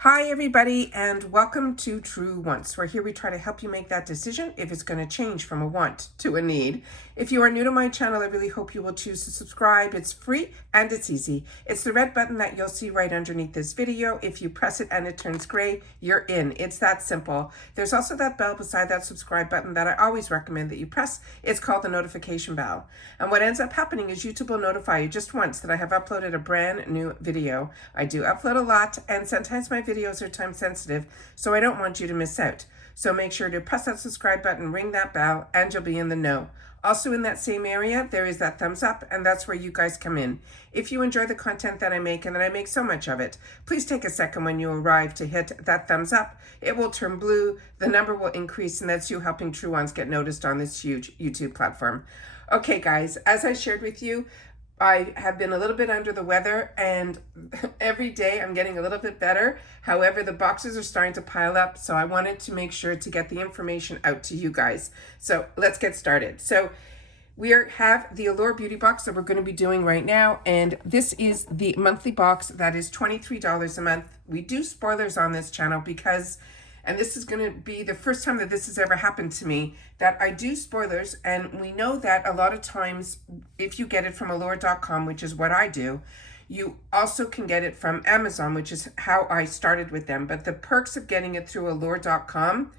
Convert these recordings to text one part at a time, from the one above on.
Hi everybody, and welcome to True Wants, where here we try to help you make that decision if it's going to change from a want to a need. If you are new to my channel, I really hope you will choose to subscribe. It's free and it's easy. It's the red button that you'll see right underneath this video. If you press it and it turns gray, you're in. It's that simple. There's also that bell beside that subscribe button that I always recommend that you press. It's called the notification bell. And what ends up happening is YouTube will notify you just once that I have uploaded a brand new video. I do upload a lot, and sometimes my videos are time sensitive, so I don't want you to miss out. So make sure to press that subscribe button, ring that bell, and you'll be in the know. Also in that same area, there is that thumbs up, and that's where you guys come in. If you enjoy the content that I make, and that I make so much of it, please take a second when you arrive to hit that thumbs up. It will turn blue, the number will increase, and that's you helping True Ones get noticed on this huge YouTube platform. Okay guys, as I shared with you, I have been a little bit under the weather, and every day I'm getting a little bit better. However, the boxes are starting to pile up, so I wanted to make sure to get the information out to you guys. So let's get started. So we have the Allure Beauty Box that we're going to be doing right now, and this is the monthly box that is $23 a month. We do spoilers on this channel because, and this is going to be the first time that this has ever happened to me, that I do spoilers, and we know that a lot of times if you get it from Allure.com, which is what I do, you also can get it from Amazon, which is how I started with them. But the perks of getting it through Allure.com,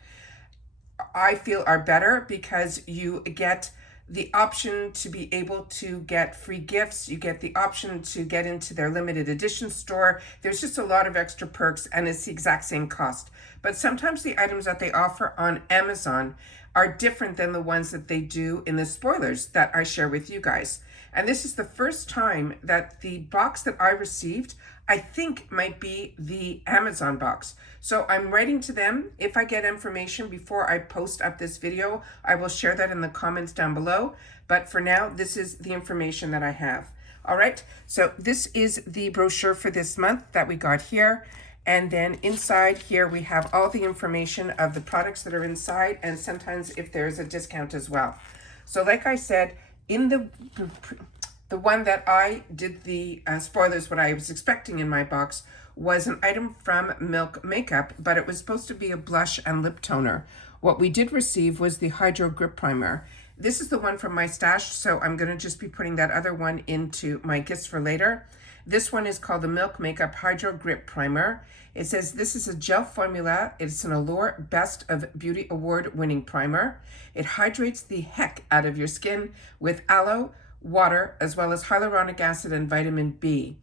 I feel, are better because you get the option to be able to get free gifts. You get the option to get into their limited edition store. There's just a lot of extra perks, and it's the exact same cost. But sometimes the items that they offer on Amazon are different than the ones that they do in the spoilers that I share with you guys. And this is the first time that the box that I received, I think, might be the Amazon box. So I'm writing to them. If I get information before I post up this video, I will share that in the comments down below. But for now, this is the information that I have. All right, so this is the brochure for this month that we got here. And then inside here, we have all the information of the products that are inside, and sometimes if there's a discount as well. So like I said, in the one that I did the spoilers, what I was expecting in my box was an item from Milk Makeup, but it was supposed to be a blush and lip toner. What we did receive was the Hydro Grip Primer. This is the one from my stash, so I'm going to just be putting that other one into my gifts for later. This one is called the Milk Makeup Hydro Grip Primer. It says this is a gel formula. It's an Allure Best of Beauty Award winning primer. It hydrates the heck out of your skin with aloe, water, as well as hyaluronic acid and vitamin B.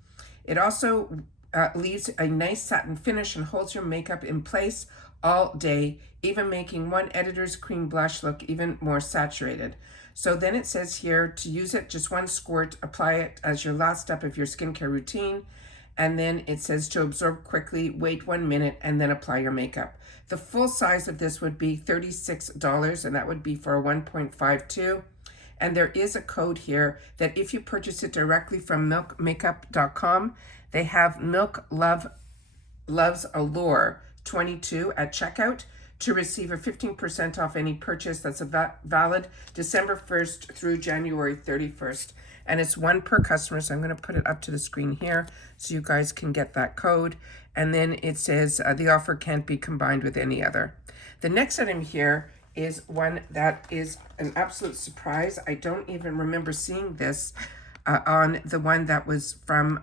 It also leaves a nice satin finish and holds your makeup in place all day, even making one editor's cream blush look even more saturated. So then it says here to use it, just one squirt, apply it as your last step of your skincare routine. And then it says to absorb quickly, wait 1 minute, and then apply your makeup. The full size of this would be $36, and that would be for a 1.52. And there is a code here that if you purchase it directly from milkmakeup.com, they have Milk Loves Allure 22 at checkout to receive a 15% off any purchase that's valid December 1st through January 31st. And it's one per customer, so I'm going to put it up to the screen here so you guys can get that code. And then it says the offer can't be combined with any other. The next item here is one that is an absolute surprise. I don't even remember seeing this on the one that was from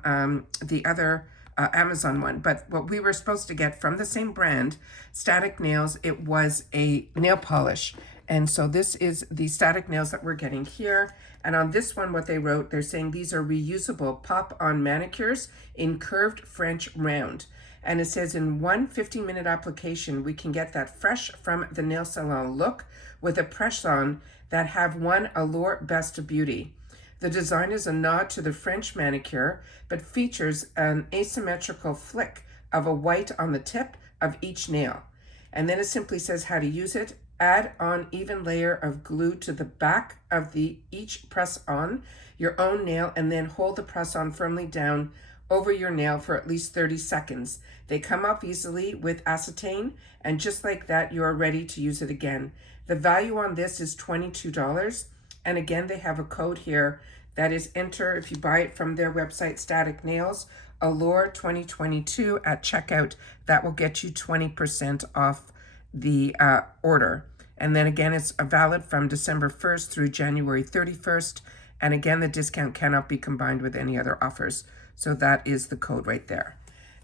the other Amazon one. But what we were supposed to get from the same brand, Static Nails, it was a nail polish. And so this is the Static Nails that we're getting here. And on this one, what they wrote, they're saying these are reusable pop-on manicures in curved French round. And it says in one 15-minute application, we can get that fresh from the nail salon look with a press-on that have one Allure Best of Beauty. The design is a nod to the French manicure, but features an asymmetrical flick of a white on the tip of each nail. And then it simply says how to use it. Add on even layer of glue to the back of each press on your own nail, and then hold the press on firmly down over your nail for at least 30 seconds. They come off easily with acetane, and just like that, you are ready to use it again. The value on this is $22. And again, they have a code here That is enter, if you buy it from their website, Static Nails, Allure 2022 at checkout. That will get you 20% off the order. And then again, it's valid from December 1st through January 31st. And again, the discount cannot be combined with any other offers. So that is the code right there.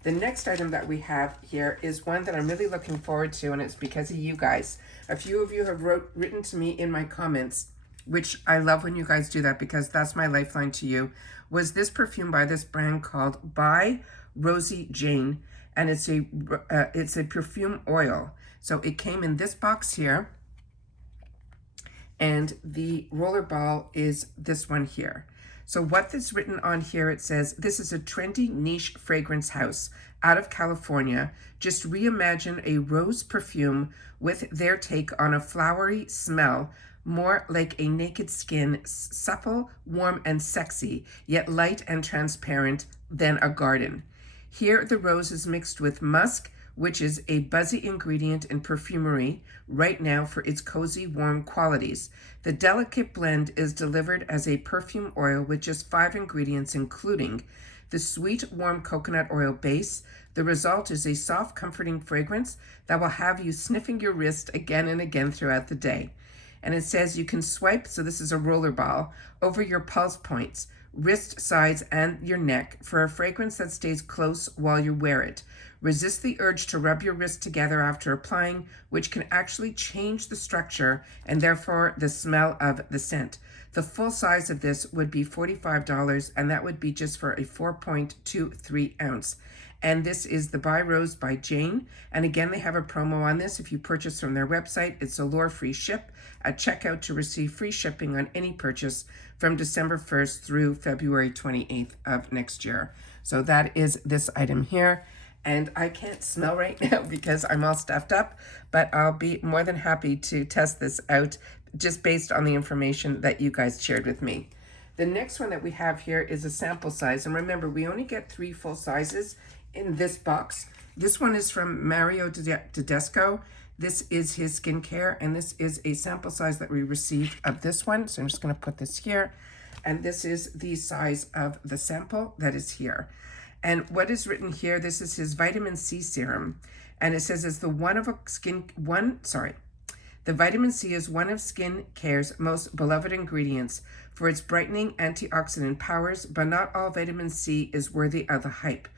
The next item that we have here is one that I'm really looking forward to, and it's because of you guys. A few of you have written to me in my comments, which I love when you guys do that because that's my lifeline to you, was this perfume by this brand called by Rosie Jane, and it's a perfume oil. So it came in this box here, and the roller ball is this one here. So what is written on here, it says, this is a trendy niche fragrance house out of California. Just reimagine a rose perfume with their take on a flowery smell, more like a naked skin, supple, warm, and sexy, yet light and transparent than a garden. Here, the rose is mixed with musk, which is a buzzy ingredient in perfumery right now for its cozy, warm qualities. The delicate blend is delivered as a perfume oil with just 5 ingredients, including the sweet, warm coconut oil base. The result is a soft, comforting fragrance that will have you sniffing your wrist again and again throughout the day. And it says you can swipe, so this is a roller ball, over your pulse points, wrist sides, and your neck for a fragrance that stays close while you wear it. Resist the urge to rub your wrist together after applying, which can actually change the structure and therefore the smell of the scent. The full size of this would be $45, and that would be just for a 4.23 ounce. And this is the By Rose by Jane. And again, they have a promo on this. If you purchase from their website, it's Allure free ship at checkout to receive free shipping on any purchase from December 1st through February 28th of next year. So that is this item here. And I can't smell right now because I'm all stuffed up, but I'll be more than happy to test this out just based on the information that you guys shared with me. The next one that we have here is a sample size. And remember, we only get 3 full sizes in this box. This one is from Mario Todesco. This is his skincare, and this is a sample size that we received of this one. So I'm just going to put this here. And this is the size of the sample that is here. And what is written here, this is his vitamin C serum. And it says it's the the vitamin C is one of skin care's most beloved ingredients for its brightening antioxidant powers, but not all vitamin C is worthy of the hype.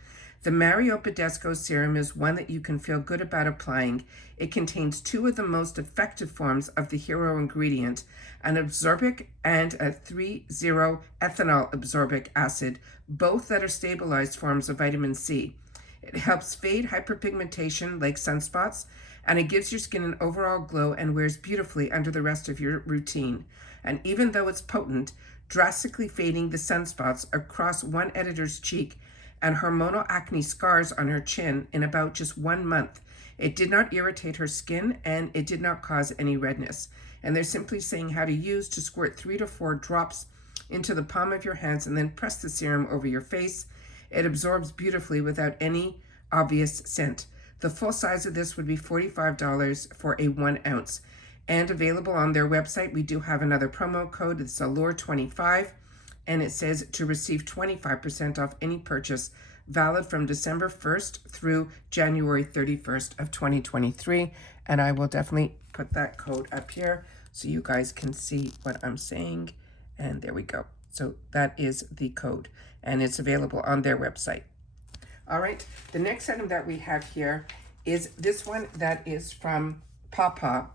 The Mario Todesco serum is one that you can feel good about applying. It contains 2 of the most effective forms of the hero ingredient, an absorbic and a 3,0-ethanol absorbic acid, both that are stabilized forms of vitamin C. It helps fade hyperpigmentation like sunspots, and it gives your skin an overall glow and wears beautifully under the rest of your routine. And even though it's potent, drastically fading the sunspots across one editor's cheek and hormonal acne scars on her chin in about just 1 month. It did not irritate her skin, and it did not cause any redness. And they're simply saying how to use to squirt 3 to 4 drops into the palm of your hands and then press the serum over your face. It absorbs beautifully without any obvious scent. The full size of this would be $45 for a 1 ounce. And available on their website, we do have another promo code. It's Allure25. And it says to receive 25% off any purchase, valid from December 1st through January 31st of 2023. And I will definitely put that code up here so you guys can see what I'm saying. And there we go. So that is the code, and it's available on their website. All right, the next item that we have here is this one that is from Pawpaw.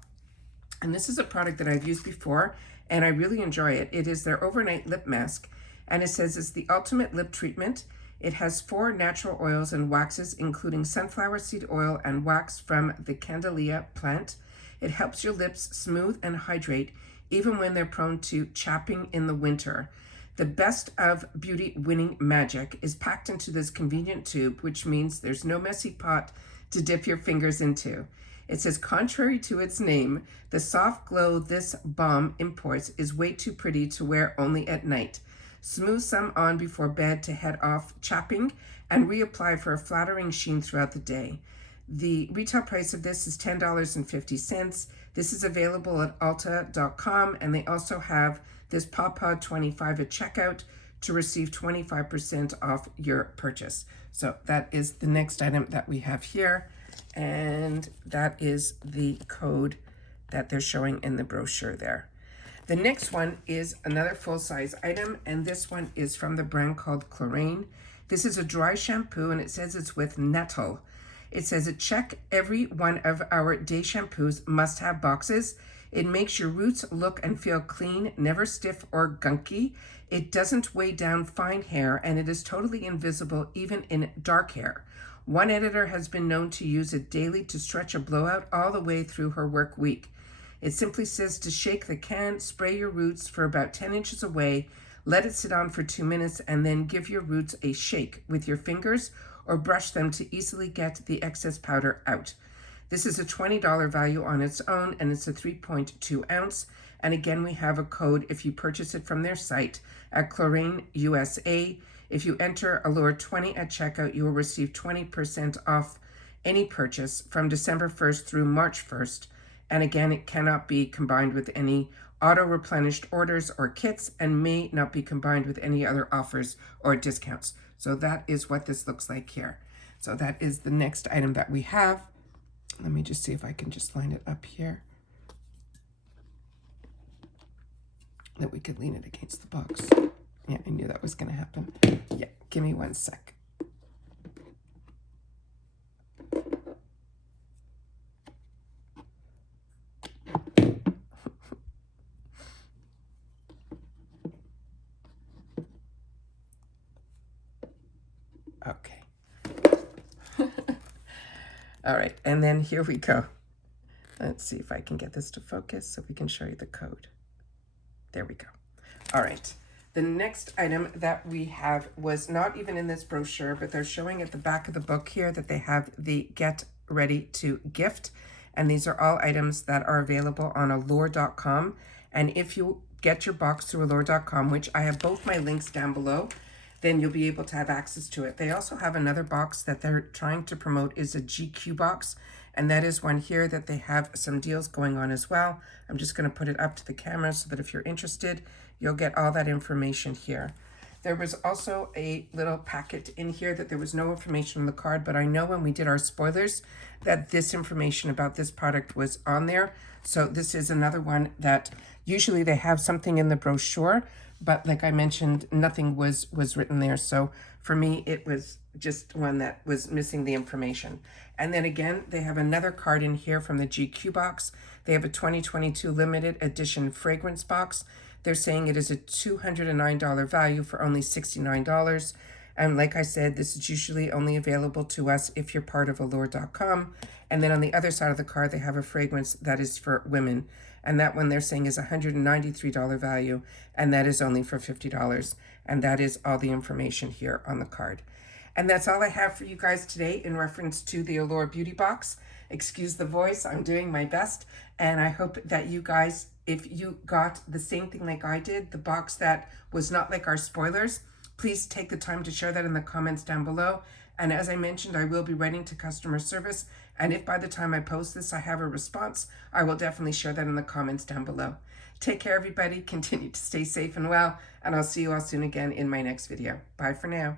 And this is a product that I've used before, and I really enjoy it. It is their overnight lip mask, and it says it's the ultimate lip treatment. It has 4 natural oils and waxes, including sunflower seed oil and wax from the Candelia plant. It helps your lips smooth and hydrate, even when they're prone to chapping in the winter. The best of beauty winning magic is packed into this convenient tube, which means there's no messy pot to dip your fingers into. It says, contrary to its name, the soft glow this balm imports is way too pretty to wear only at night. Smooth some on before bed to head off chapping and reapply for a flattering sheen throughout the day. The retail price of this is $10.50. This is available at ULTA.com, and they also have this Pawpaw 25 at checkout to receive 25% off your purchase. So that is the next item that we have here, and that is the code that they're showing in the brochure there. The next one is another full-size item, and this one is from the brand called Chlorine. This is a dry shampoo, and it says it's with nettle. It says, check every one of our day shampoos must-have boxes. It makes your roots look and feel clean, never stiff or gunky. It doesn't weigh down fine hair, and it is totally invisible even in dark hair. One editor has been known to use it daily to stretch a blowout all the way through her work week. It simply says to shake the can, spray your roots for about 10 inches away, let it sit on for 2 minutes, and then give your roots a shake with your fingers or brush them to easily get the excess powder out. This is a $20 value on its own, and it's a 3.2 ounce. And again, we have a code if you purchase it from their site at Chlorine USA. If you enter Allure 20 at checkout, you will receive 20% off any purchase from December 1st through March 1st. And again, it cannot be combined with any auto-replenished orders or kits and may not be combined with any other offers or discounts. So that is what this looks like here. So that is the next item that we have. Let me just see if I can just line it up here, that we could lean it against the box. Yeah, I knew that was going to happen. Yeah, give me 1 sec. Okay. All right, and then here we go. Let's see if I can get this to focus so we can show you the code. There we go. All right. The next item that we have was not even in this brochure, but they're showing at the back of the book here that they have the Get Ready to Gift. And these are all items that are available on Allure.com. And if you get your box through Allure.com, which I have both my links down below, then you'll be able to have access to it. They also have another box that they're trying to promote is a GQ box. And that is one here that they have some deals going on as well. I'm just going to put it up to the camera so that if you're interested, you'll get all that information here. There was also a little packet in here that there was no information on the card, but I know when we did our spoilers that this information about this product was on there. So this is another one that usually they have something in the brochure, but like I mentioned, nothing was written there. So for me, it was just one that was missing the information. And then again, they have another card in here from the GQ box. They have a 2022 limited edition fragrance box. They're saying it is a $209 value for only $69. And like I said, this is usually only available to us if you're part of Allure.com. And then on the other side of the card, they have a fragrance that is for women. And that one they're saying is a $193 value, and that is only for $50. And that is all the information here on the card. And that's all I have for you guys today in reference to the Allure Beauty Box. Excuse the voice, I'm doing my best. And I hope that you guys, if you got the same thing like I did, the box that was not like our spoilers, please take the time to share that in the comments down below. And as I mentioned, I will be writing to customer service. And if by the time I post this, I have a response, I will definitely share that in the comments down below. Take care, everybody. Continue to stay safe and well. And I'll see you all soon again in my next video. Bye for now.